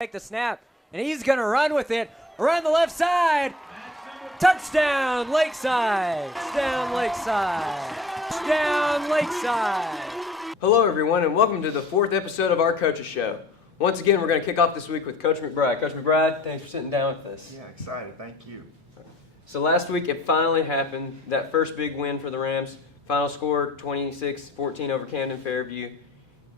Take the snap, and he's going to run with it. Around the left side. Touchdown, Lakeside. Touchdown, Lakeside. Touchdown, Lakeside. Hello, everyone, and welcome to the 4th episode of our Coaches Show. Once again, we're going to kick off this week with Coach McBride. Coach McBride, thanks for sitting down with us. Yeah, excited. Thank you. So last week, it finally happened. That first big win for the Rams. Final score, 26-14 over Camden Fairview.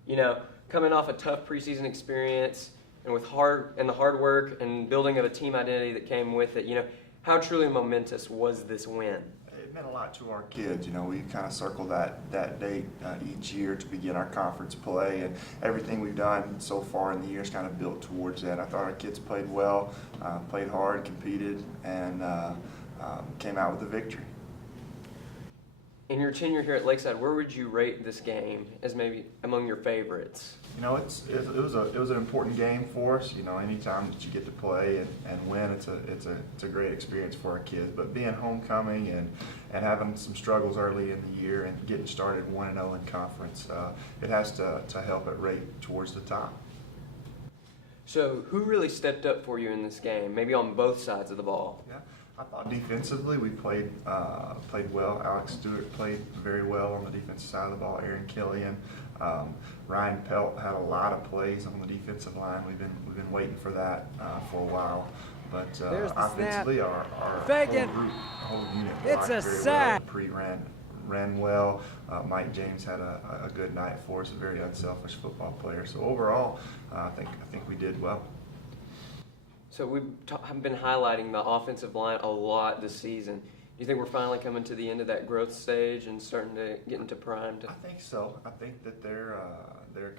You know, coming off a tough preseason experience, and with the hard work and building of a team identity that came with it, you know, how truly momentous was this win? It meant a lot to our kids. You know, we kind of circle that date each year to begin our conference play, and everything we've done so far in the year is kind of built towards that. I thought our kids played well, played hard, competed, and came out with a victory. In your tenure here at Lakeside, where would you rate this game as maybe among your favorites? You know, it was an important game for us. You know, anytime that you get to play and win, it's a great experience for our kids. But being homecoming and having some struggles early in the year and getting started 1-0 in conference, it has to help it rate towards the top. So who really stepped up for you in this game, maybe on both sides of the ball? Yeah, I thought defensively we played well. Alex Stewart played very well on the defensive side of the ball. Aaron Killian, Ryan Pelt had a lot of plays on the defensive line. We've been waiting for that for a while. But offensively, our whole unit It's a sack. Ran well. Mike James had a good night for us. A very unselfish football player. So overall, I think we did well. So we've been highlighting the offensive line a lot this season. Do you think we're finally coming to the end of that growth stage and starting to get into prime? I think so. I think that they're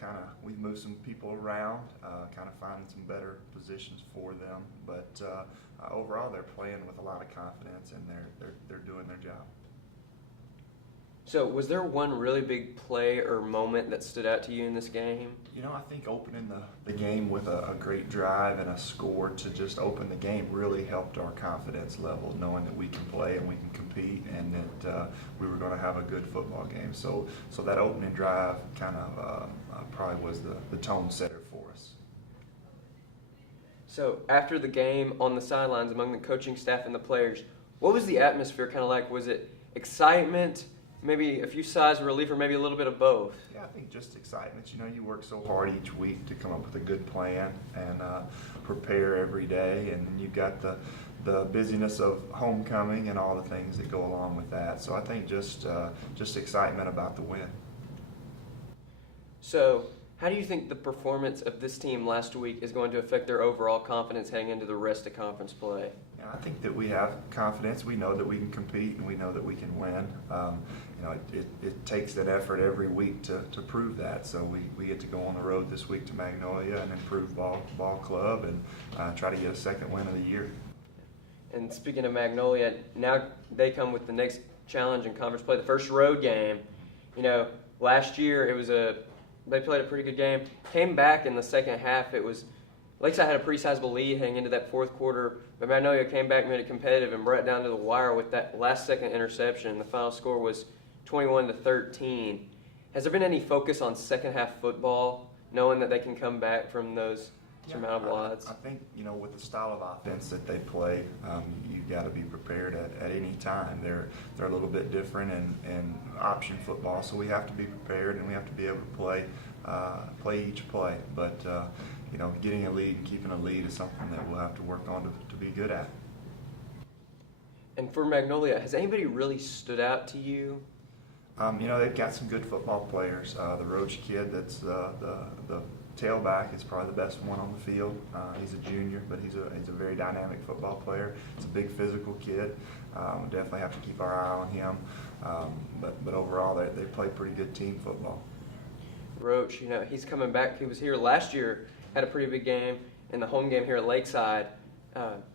kind of, we've moved some people around, kind of finding some better positions for them. But overall, they're playing with a lot of confidence and they're doing their job. So was there one really big play or moment that stood out to you in this game? You know, I think opening the game with a great drive and a score to just open the game really helped our confidence level, knowing that we can play and we can compete and that we were going to have a good football game. So that opening drive kind of probably was the tone setter for us. So after the game on the sidelines among the coaching staff and the players, what was the atmosphere kind of like? Was it excitement? Maybe a few sighs of relief, or maybe a little bit of both? Yeah, I think just excitement. You know, you work so hard each week to come up with a good plan and prepare every day, and then you've got the busyness of homecoming and all the things that go along with that. So I think just excitement about the win. So how do you think the performance of this team last week is going to affect their overall confidence heading into the rest of conference play? Yeah, I think that we have confidence. We know that we can compete and we know that we can win. You know, it takes that effort every week to prove that. So we get to go on the road this week to Magnolia and improve ball club and try to get a second win of the year. And speaking of Magnolia, now they come with the next challenge in conference play, the first road game. You know, last year they played a pretty good game. Came back in the second half. Lakeside had a pretty sizable lead heading into that fourth quarter, but Magnolia came back, made it competitive, and brought it down to the wire with that last-second interception. The final score was 21-13. Has there been any focus on second-half football, knowing that they can come back from those surmountable odds? I think, you know, with the style of offense that they play, you've got to be prepared at any time. They're a little bit different in option football, so we have to be prepared and we have to be able to play each play. But you know, getting a lead and keeping a lead is something that we'll have to work on to be good at. And for Magnolia, has anybody really stood out to you? You know, they've got some good football players. The Roach kid, that's the tailback, is probably the best one on the field. He's a junior, but he's a very dynamic football player. He's a big physical kid. We definitely have to keep our eye on him. But overall, they play pretty good team football. Roach, you know, he's coming back. He was here last year, had a pretty big game in the home game here at Lakeside.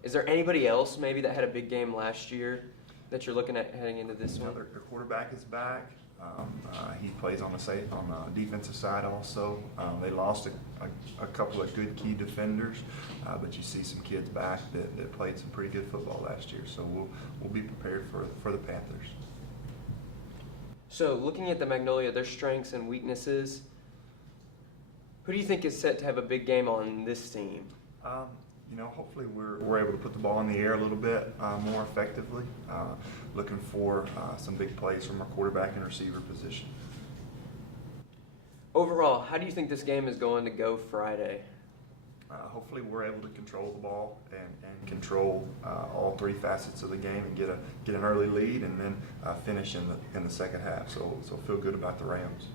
Is there anybody else maybe that had a big game last year that you're looking at heading into this one? Their quarterback is back. He plays on the defensive side also. They lost a couple of good key defenders, but you see some kids back that played some pretty good football last year. So we'll be prepared for the Panthers. So looking at the Magnolia, their strengths and weaknesses, Who do you think is set to have a big game on this team? Hopefully we're able to put the ball in the air a little bit more effectively. Looking for some big plays from our quarterback and receiver position. Overall, how do you think this game is going to go Friday? Hopefully we're able to control the ball and control all three facets of the game and get an early lead and then finish in the second half. So feel good about the Rams.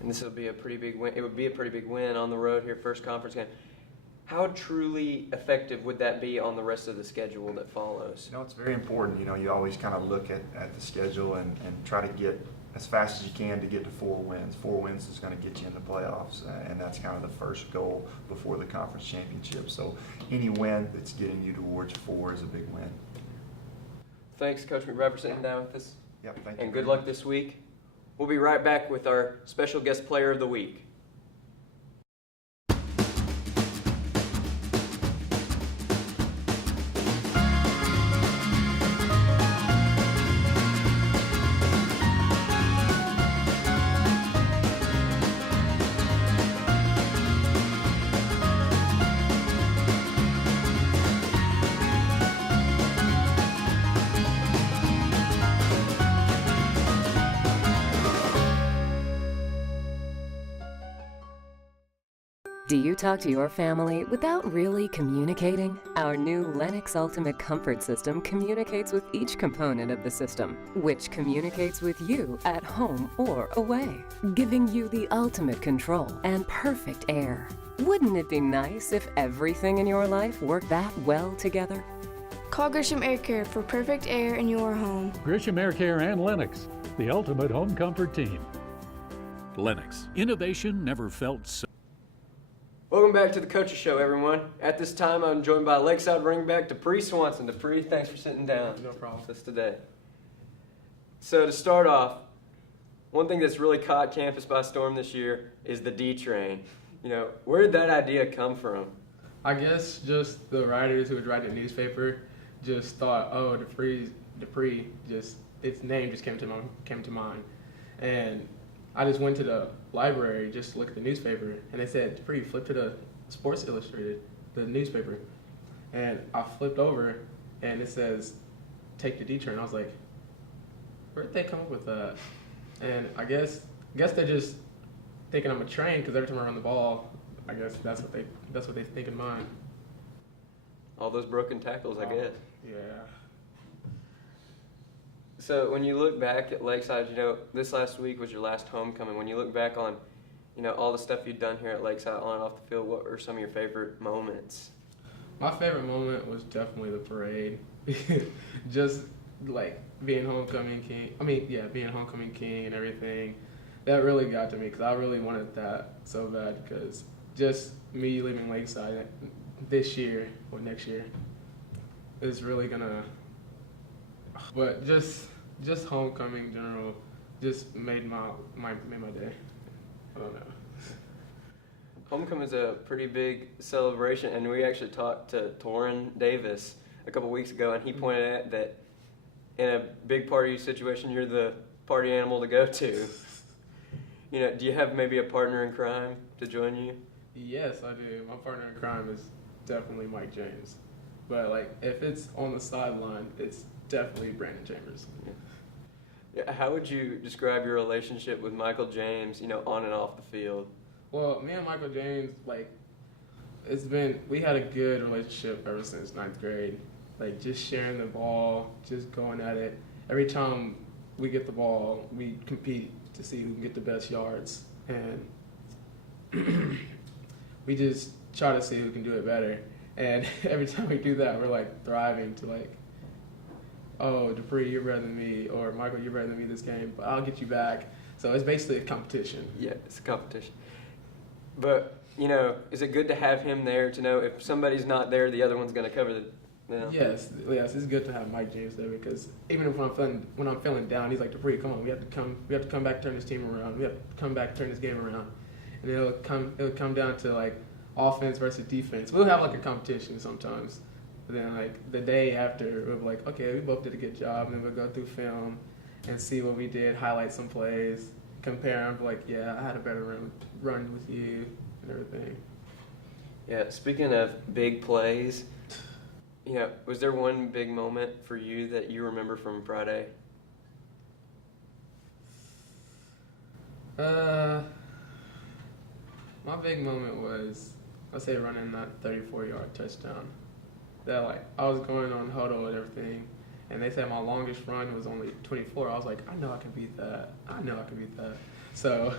And this will be a pretty big win. It would be a pretty big win on the road here, first conference game. How truly effective would that be on the rest of the schedule that follows? It's very important. You always kind of look at the schedule and try to get as fast as you can to get to 4 wins. 4 wins is going to get you in the playoffs, and that's kind of the first goal before the conference championship. So any win that's getting you towards 4 is a big win. Thanks, Coach McBride, for sitting down with us. Yep, thank you. And good luck this week. We'll be right back with our special guest player of the week. Do you talk to your family without really communicating? Our new Lennox Ultimate Comfort System communicates with each component of the system, which communicates with you at home or away, giving you the ultimate control and perfect air. Wouldn't it be nice if everything in your life worked that well together? Call Grisham Air Care for perfect air in your home. Grisham Air Care and Lennox, the ultimate home comfort team. Lennox, innovation never felt so. Welcome back to the Coaches Show, everyone. At this time, I'm joined by Lakeside running back Dupree Swanson. Dupree, thanks for sitting down. No problem. With us today. So to start off, one thing that's really caught campus by storm this year is the D train. Where did that idea come from? I guess just the writers who would write the newspaper just thought, oh, Dupree, just its name just came to mind, and I just went to the library just to look at the newspaper, and they said, Dupree, flip to the Sports Illustrated, the newspaper. And I flipped over, and it says, take the D train. I was like, where did they come up with that? And I guess they're just thinking I'm a train, because every time I run the ball, I guess that's what they think in mind. All those broken tackles, I guess. Yeah. So when you look back at Lakeside, this last week was your last homecoming. When you look back on, all the stuff you've done here at Lakeside on and off the field, what are some of your favorite moments? My favorite moment was definitely the parade. Just like being homecoming king. Being homecoming king and everything. That really got to me because I really wanted that so bad, because just me leaving Lakeside this year or next year is really gonna. But just homecoming in general just made my day. I don't know. Homecoming is a pretty big celebration, and we actually talked to Torrin Davis a couple weeks ago, and he pointed out that in a big party situation, you're the party animal to go to. Do you have maybe a partner in crime to join you? Yes, I do. My partner in crime is definitely Mike James. But if it's on the sideline, it's definitely Brandon Chambers. Yeah. How would you describe your relationship with Michael James, on and off the field? Well, me and Michael James, we had a good relationship ever since 9th grade. Just sharing the ball, just going at it. Every time we get the ball, we compete to see who can get the best yards. And we just try to see who can do it better. And every time we do that, we're thriving to oh, Dupree, you're better than me, or Michael, you're better than me this game, but I'll get you back. So it's basically a competition. Yeah, it's a competition. But, is it good to have him there to know if somebody's not there, the other one's going to cover the. Yes, it's good to have Mike James there, because even if when I'm feeling down, he's like, Dupree, come on, we have to come back, turn this team around. We have to come back, turn this game around, and it'll come down to offense versus defense. We'll have a competition sometimes. But then the day after, we'll be okay, we both did a good job, and then we'll go through film and see what we did, highlight some plays, compare. I'm like, yeah, I had a better run with you and everything. Yeah, speaking of big plays, was there one big moment for you that you remember from Friday? My big moment was, let's say, running that 34-yard touchdown. That I was going on huddle and everything, and they said my longest run was only 24. I was like, I know I can beat that. So,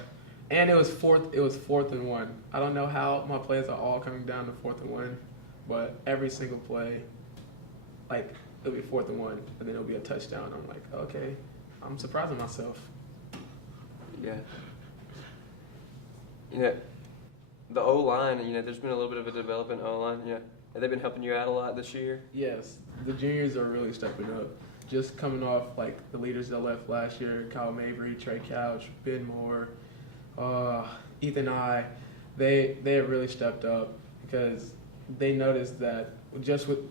and it was fourth and 1. I don't know how my plays are all coming down to 4th and 1, but every single play, it'll be 4th and 1, and then it'll be a touchdown. I'm like, okay, I'm surprising myself. Yeah. The O-line, there's been a little bit of a development O-line. Have they been helping you out a lot this year? Yes, the juniors are really stepping up. Just coming off the leaders that left last year, Kyle Mabry, Trey Couch, Ben Moore, Ethan they have really stepped up because they noticed that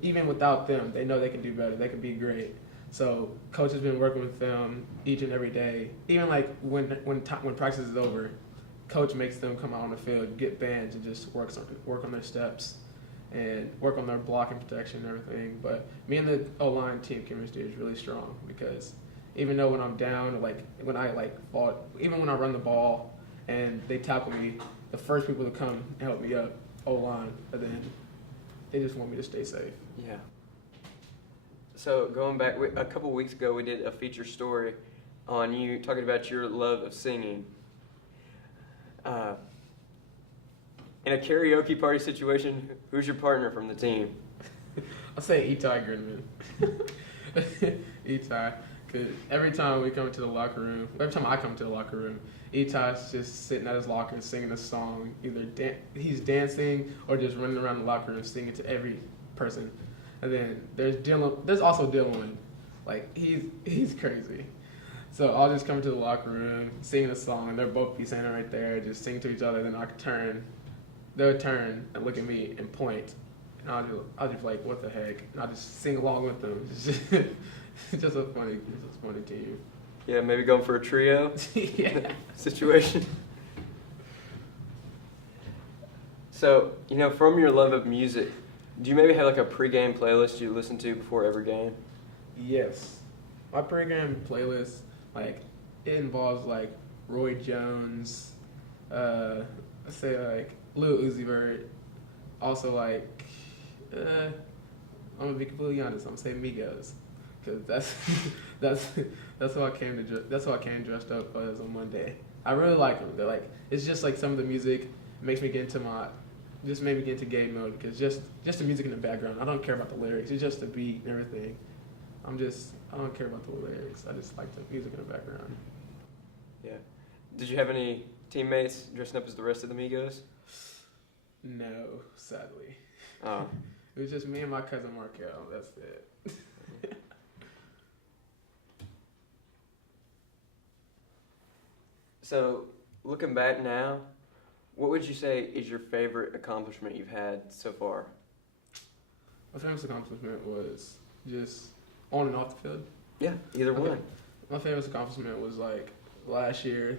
even without them, they know they can do better. They can be great. So coach has been working with them each and every day. Even when practice is over, coach makes them come out on the field, get bands, and just work on their steps and work on their blocking protection and everything. But me and the O-line team chemistry is really strong because even though when I'm down, when I fall, even when I run the ball and they tackle me, the first people to come and help me up, O-line, and then they just want me to stay safe. Yeah. So going back, a couple weeks ago, we did a feature story on you talking about your love of singing. In a karaoke party situation, who's your partner from the team? I'll say Etai Goodman. Etai, because every time I come to the locker room, Etai's just sitting at his locker singing a song. Either he's dancing or just running around the locker room singing to every person. And then there's also Dylan. He's crazy. So I'll just come to the locker room, singing a song, and they'll both be standing right there, just sing to each other. Then they'll turn and look at me and point, and I'll just what the heck? And I'll just sing along with them. It's just a funny team. Yeah, maybe going for a trio situation. So, from your love of music, do you maybe have a pregame playlist you listen to before every game? Yes. My pregame playlist, it involves Roy Jones, let's say Lil Uzi Vert, also I'm gonna be completely honest, I'm gonna say Migos, because that's what I came dressed up as on Monday. I really like them. They're it's just some of the music makes me get into made me get into game mode, because just the music in the background. I don't care about the lyrics. It's just the beat and everything. I don't care about the lyrics. I just like the music in the background. Yeah. Did you have any teammates dressing up as the rest of the Migos? No, sadly. Oh. It was just me and my cousin Markel. That's it. So, looking back now, what would you say is your favorite accomplishment you've had so far? My favorite accomplishment was just on and off the field. Yeah, either one. My favorite accomplishment was last year.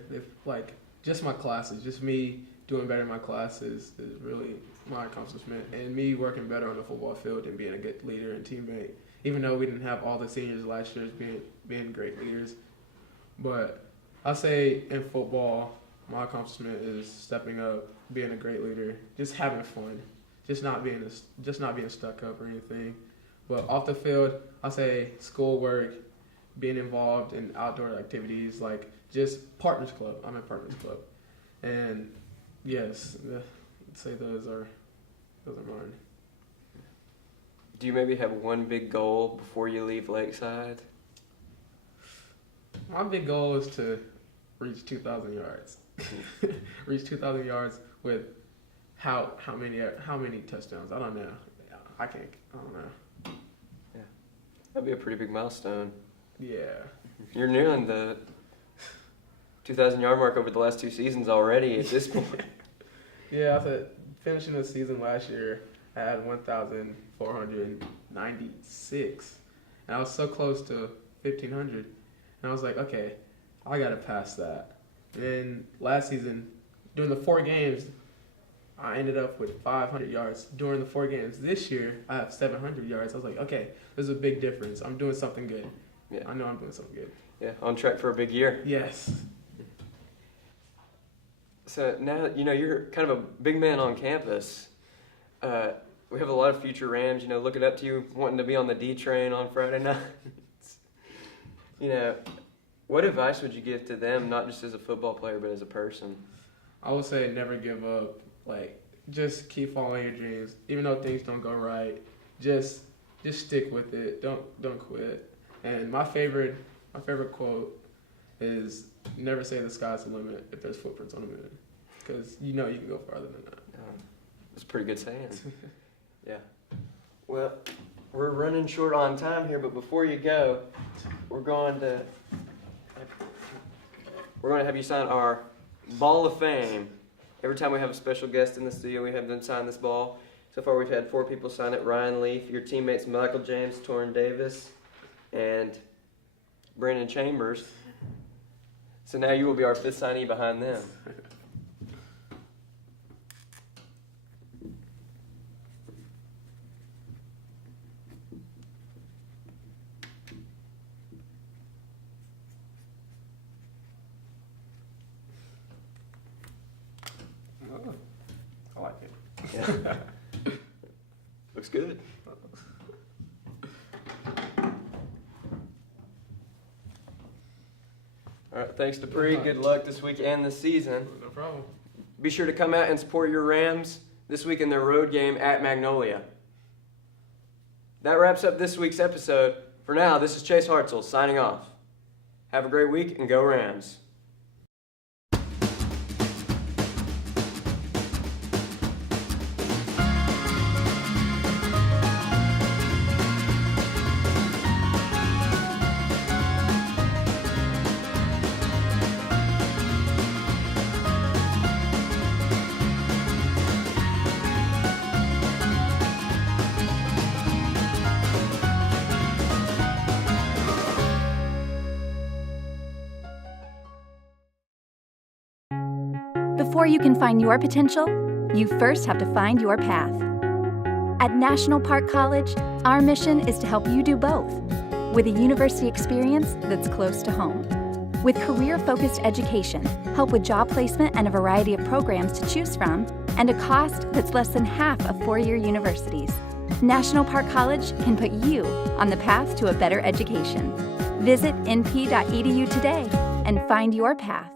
Just my classes, just me doing better in my classes is really my accomplishment, and me working better on the football field and being a good leader and teammate. Even though we didn't have all the seniors last year being great leaders, but I say in football, my accomplishment is stepping up, being a great leader, just having fun, just not being stuck up or anything. But off the field, I say schoolwork, being involved in outdoor activities, just Partners Club. I'm in Partners Club, and yes, I'd say those are mine. Do you maybe have one big goal before you leave Lakeside? My big goal is to reach 2,000 yards. Reach 2,000 yards with how many touchdowns? I don't know. I don't know. Yeah, that'd be a pretty big milestone. Yeah. You're nearing the 2,000-yard mark over the last 2 seasons already at this point. Yeah, I said finishing the season last year, I had 1,496, and I was so close to 1,500, and I was like, okay, I gotta pass that. And last season, during the 4 games, I ended up with 500 yards during the 4 games. This year, I have 700 yards. I was like, okay, there's a big difference. I'm doing something good. Yeah. I know I'm doing something good. Yeah, on track for a big year. Yes. So now, you're kind of a big man on campus. We have a lot of future Rams, looking up to you, wanting to be on the D train on Friday nights. What advice would you give to them, not just as a football player, but as a person? I would say never give up. Just keep following your dreams. Even though things don't go right, just stick with it. Don't quit. And my favorite quote is, never say the sky's the limit if there's footprints on the moon. Because you can go farther than that. That's a pretty good saying. Yeah. Well, we're running short on time here, but before you go, we're going to have you sign our Ball of Fame. Every time we have a special guest in the studio, we have them sign this ball. So far, we've had 4 people sign it. Ryan Leaf, your teammates Michael James, Torrin Davis, and Brandon Chambers. So now you will be our 5th signee behind them. I like it. Yeah. Looks good. All right, thanks to Dupree. Good luck this week and this season. No problem. Be sure to come out and support your Rams this week in their road game at Magnolia. That wraps up this week's episode. For now, this is Chase Hartzell signing off. Have a great week and go Rams. Before you can find your potential, you first have to find your path. At National Park College, our mission is to help you do both, with a university experience that's close to home. With career-focused education, help with job placement and a variety of programs to choose from, and a cost that's less than half of 4-year universities, National Park College can put you on the path to a better education. Visit np.edu today and find your path.